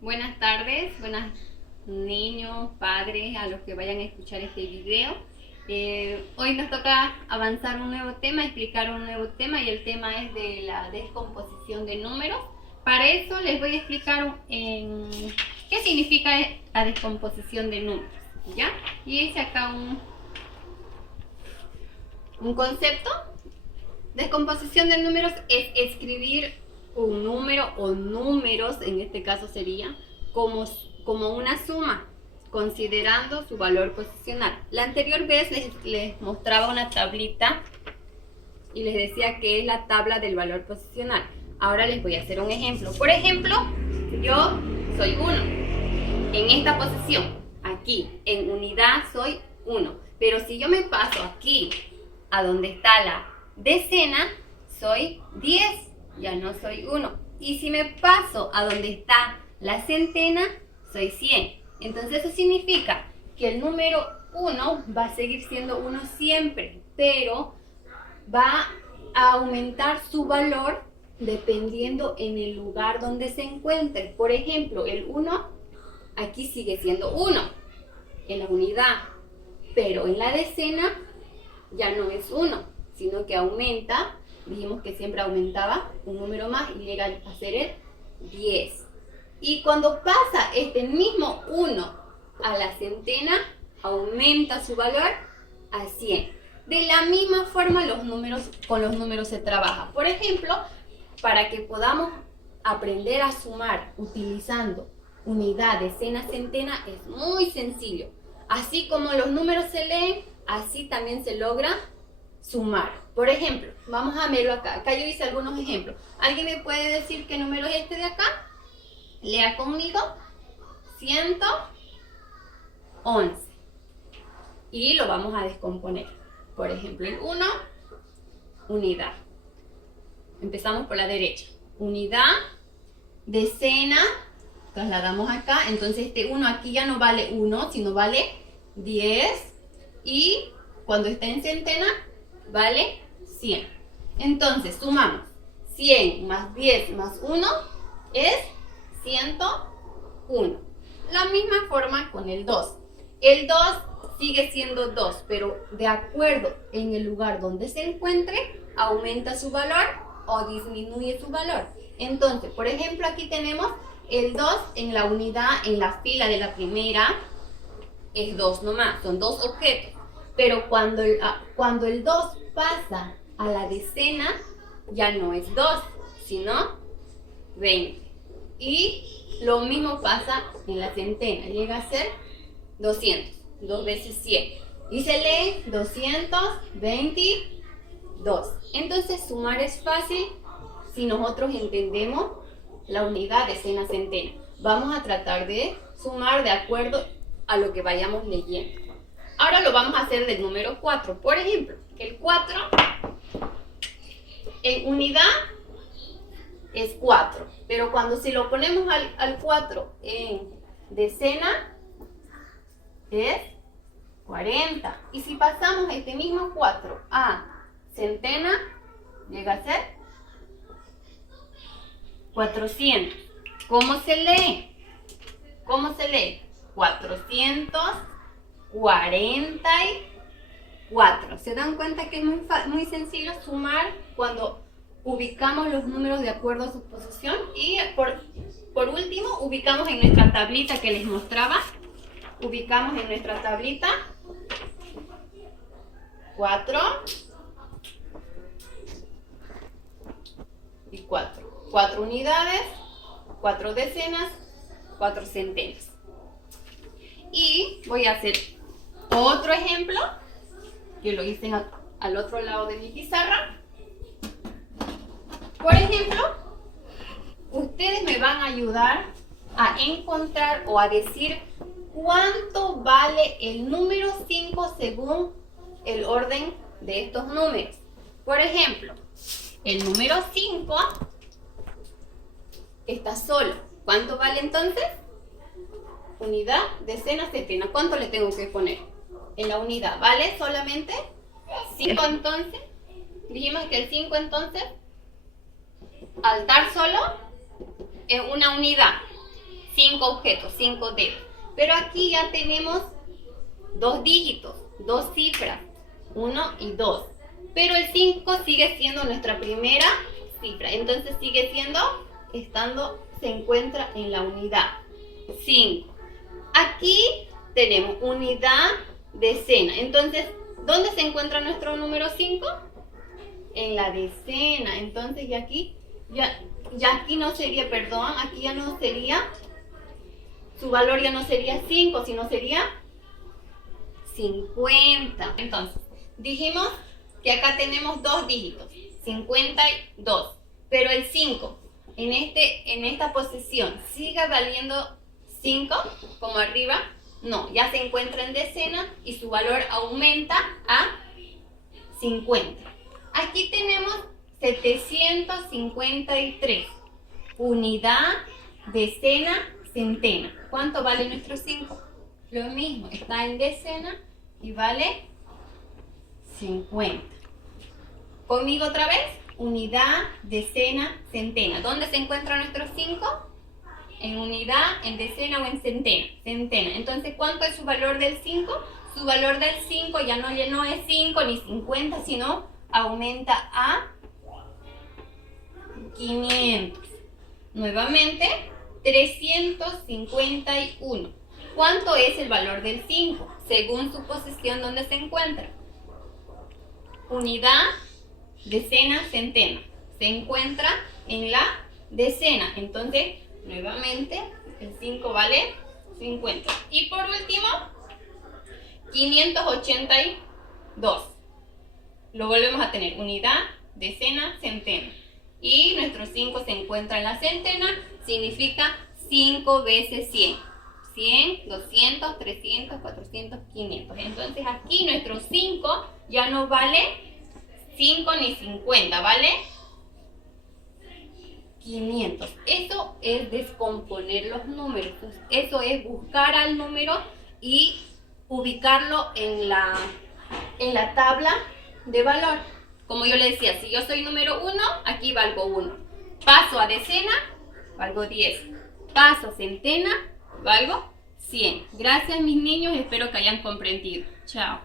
Buenas tardes, buenas niños, padres, a los que vayan a escuchar este video. Hoy nos toca avanzar un nuevo tema, explicar un nuevo tema, y el tema es de la descomposición de números. Para eso les voy a explicar qué significa la descomposición de números, ¿ya? Y hice acá un concepto. Descomposición de números es escribir un número o números, en este caso sería, como una suma, considerando su valor posicional. La anterior vez les mostraba una tablita y les decía que es la tabla del valor posicional. Ahora les voy a hacer un ejemplo. Por ejemplo, yo soy 1 en esta posición. Aquí, en unidad, soy 1. Pero si yo me paso aquí, a donde está la decena, soy 10. Ya no soy 1. Y si me paso a donde está la centena, soy 100. Entonces eso significa que el número 1 va a seguir siendo 1 siempre, pero va a aumentar su valor dependiendo en el lugar donde se encuentre. Por ejemplo, el 1 aquí sigue siendo 1 en la unidad, pero en la decena ya no es 1, sino que aumenta. Dijimos que siempre aumentaba un número más y llega a ser el 10. Y cuando pasa este mismo 1 a la centena, aumenta su valor a 100. De la misma forma con los números se trabaja. Por ejemplo, para que podamos aprender a sumar utilizando unidad, decena, centena, es muy sencillo. Así como los números se leen, así también se logra sumar. Por ejemplo, vamos a verlo acá. Acá yo hice algunos ejemplos. ¿Alguien me puede decir qué número es este de acá? Lea conmigo. 111. Y lo vamos a descomponer. Por ejemplo, el 1, unidad. Empezamos por la derecha. Unidad, decena, trasladamos acá. Entonces este 1 aquí ya no vale 1, sino vale 10. Y cuando está en centena, vale 100. Entonces sumamos 100 más 10 más 1 es 101. La misma forma con el 2. El 2 sigue siendo 2, pero de acuerdo en el lugar donde se encuentre, aumenta su valor o disminuye su valor. Entonces, por ejemplo, aquí tenemos el 2 en la unidad, en la fila de la primera, es 2 nomás, son 2 objetos. Pero cuando el 2 pasa a la decena, ya no es 2, sino 20. Y lo mismo pasa en la centena, llega a ser 200, 2 veces 100. Y se lee 222. Entonces sumar es fácil si nosotros entendemos la unidad, decena, centena. Vamos a tratar de sumar de acuerdo a lo que vayamos leyendo. Ahora lo vamos a hacer del número 4. Por ejemplo, el 4 en unidad es 4. Pero cuando si lo ponemos al 4 en decena es 40. Y si pasamos este mismo 4 a centena, llega a ser 400. ¿Cómo se lee? ¿Cómo se lee? 444. ¿Se dan cuenta que es muy sencillo sumar cuando ubicamos los números de acuerdo a su posición? Y por último, ubicamos en nuestra tablita que les mostraba. Ubicamos en nuestra tablita 4 y 4. 4 unidades, 4 decenas, 4 centenas. Y voy a hacer otro ejemplo, que lo hice al otro lado de mi pizarra. Por ejemplo, ustedes me van a ayudar a encontrar o a decir cuánto vale el número 5 según el orden de estos números. Por ejemplo, el número 5 está solo. ¿Cuánto vale entonces? Unidad, decena, centena. ¿Cuánto le tengo que poner? En la unidad, ¿vale? Solamente 5. Entonces, dijimos que el 5 entonces, al estar solo, es una unidad. 5 objetos, 5 dedos. Pero aquí ya tenemos 2 dígitos, 2 cifras, 1 y 2. Pero el 5 sigue siendo nuestra primera cifra. Entonces sigue siendo, se encuentra en la unidad 5. Aquí tenemos unidad, decena. Entonces, ¿dónde se encuentra nuestro número 5? En la decena. Entonces, y aquí, ya aquí no sería, perdón, aquí ya no sería, su valor ya no sería 5, sino sería 50. Entonces, dijimos que acá tenemos 2 dígitos, 52. Pero el 5, en esta posición, ¿sigue valiendo 5 como arriba? No, ya se encuentra en decena y su valor aumenta a 50. Aquí tenemos 753. Unidad, decena, centena. ¿Cuánto vale nuestro 5? Lo mismo, está en decena y vale 50. Conmigo otra vez. Unidad, decena, centena. ¿Dónde se encuentra nuestro 5? En unidad, en decena o en centena. Centena. Entonces, ¿cuánto es su valor del 5? Su valor del 5 ya no es 5 ni 50, sino aumenta a 500. Nuevamente, 351. ¿Cuánto es el valor del 5? Según su posición donde se encuentra. Unidad, decena, centena. Se encuentra en la decena. Entonces, nuevamente, el 5 vale 50. Y por último, 582. Lo volvemos a tener. Unidad, decena, centena. Y nuestro 5 se encuentra en la centena. Significa 5 veces 100. 100, 200, 300, 400, 500. Entonces aquí nuestro 5 ya no vale 5 ni 50, ¿vale? 500. Eso es descomponer los números. Eso es buscar al número y ubicarlo en la tabla de valor. Como yo le decía, si yo soy número 1, aquí valgo 1. Paso a decena, valgo 10. Paso a centena, valgo 100. Gracias mis niños, espero que hayan comprendido. Chao.